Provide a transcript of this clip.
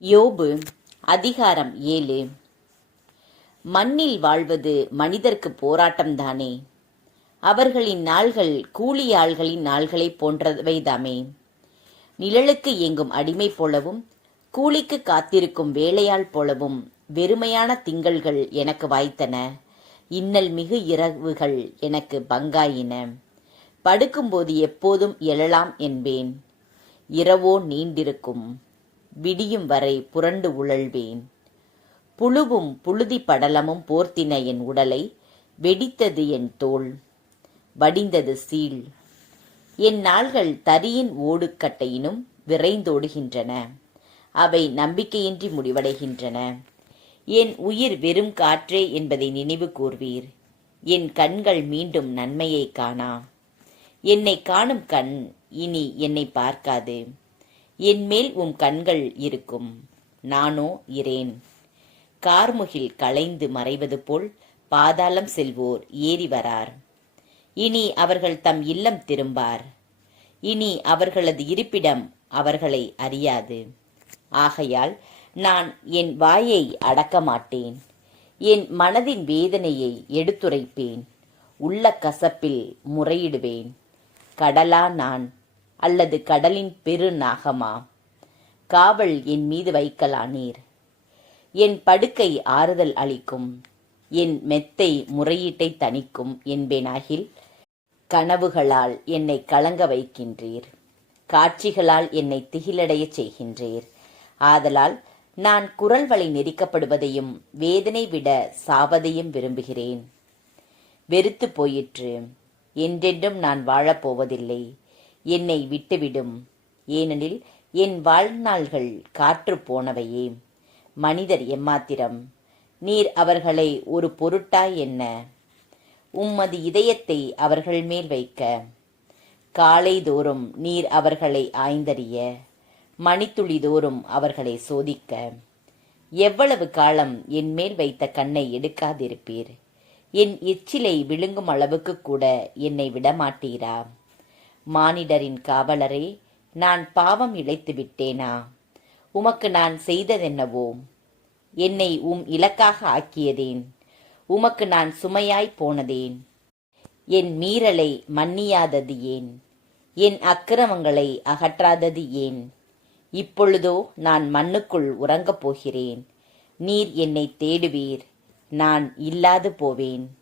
யோபு அதிகாரம் 7. மண்ணில் வாழ்வது மனிதர்க்குப் போராட்டம்தானே. அவர்களின் நாள்கள் கூலி ஆள்களின் நாள்களைப் போன்றவைதாமே. நிழலுக்கு ஏங்கும் அடிமை போலவும் கூலிக்குக் காத்திருக்கும் வேலையாள் போலவும் வெறுமையான திங்கள்கள் எனக்கு வாய்த்தன. இன்னல் மிகு இரவுகள் எனக்கு பங்காயின. படுக்கும்போது எப்போதும் எழலாம் என்பேன். இரவோ நீண்டிருக்கும். விடியும் வரை புரண்டு உழல்வேன். புழுவும் புழுதி படலமும் போர்த்தின என் உடலை. வெடித்தது என் தோல், வடிந்தது சீழ். என் நாள்கள் தரியின் ஓடுக்கட்டையினும் விரைந்தோடுகின்றன. அவை நம்பிக்கையின்றி முடிவடைகின்றன. என் உயிர் வெறும் காற்றே என்பதை நினைவு கூர்வீர். என் கண்கள் மீண்டும் நன்மையைக் காணா. என்னை காணும் கண் இனி என்னை பார்க்காது. என் மேல் உம் கண்கள் இருக்கும், நானோ இரேன். கார்முகில் களைந்து மறைவது போல் பாதாளம் செல்வோர் ஏறி வரார். இனி அவர்கள் தம் இல்லம் திரும்பார். இனி அவர்களது இருப்பிடம் அவர்களை அறியாது. ஆகையால் நான் என் வாயை அடக்க மாட்டேன். என் மனதின் வேதனையை எடுத்துரைப்பேன். உள்ள கசப்பில் முறையிடுவேன். கடலா நான், அல்லது கடலின் பெரு நாகமா? காவல் என் மீது வைக்கலானீர். என் படுக்கை ஆறுதல் அளிக்கும், என் மெத்தை முறையீட்டை தணிக்கும் என்பேனாகில், கனவுகளால் என்னை கலங்க வைக்கின்றீர். காட்சிகளால் என்னை திகிலடையச் செய்கின்றீர். ஆதலால் நான் குரல் வளை நெரிக்கப்படுவதையும் வேதனை விட சாவதையும் விரும்புகிறேன். வெறுத்து போயிற்று. என்றென்றும் நான் வாழப்போவதில்லை. என்னை விட்டுவிடும். ஏனெனில் என் வாழ்நாள்கள் காற்று போனவையே. மனிதர் எம்மாத்திரம்? நீர் அவர்களை ஒரு பொருட்டாய் என்ன? உம்மது இதயத்தை அவர்கள் மேல் வைக்க. காலைதோறும் நீர் அவர்களை ஆய்ந்தறிய, மணித்துளி தோறும் அவர்களை சோதிக்க. எவ்வளவு காலம் என் மேல் வைத்த கண்ணை எடுக்காதிருப்பீர்? என் எச்சிலை விழுங்கும் அளவுக்கு கூட என்னை விடமாட்டீரா? மானிடரின் காவலரே, நான் பாவம் இழைத்து விட்டேனா? உமக்கு நான் செய்ததென்னவோ? என்னை உம் இலக்காக ஆக்கியதேன்? உமக்கு நான் சுமையாய் போனதேன்? என் மீறலை மன்னியாதது ஏன்? என் அக்கிரமங்களை அகற்றாதது ஏன்? இப்பொழுதோ நான் மண்ணுக்குள் உறங்கப் போகிறேன். நீர் என்னை தேடுவீர், நான் இல்லாது போவேன்.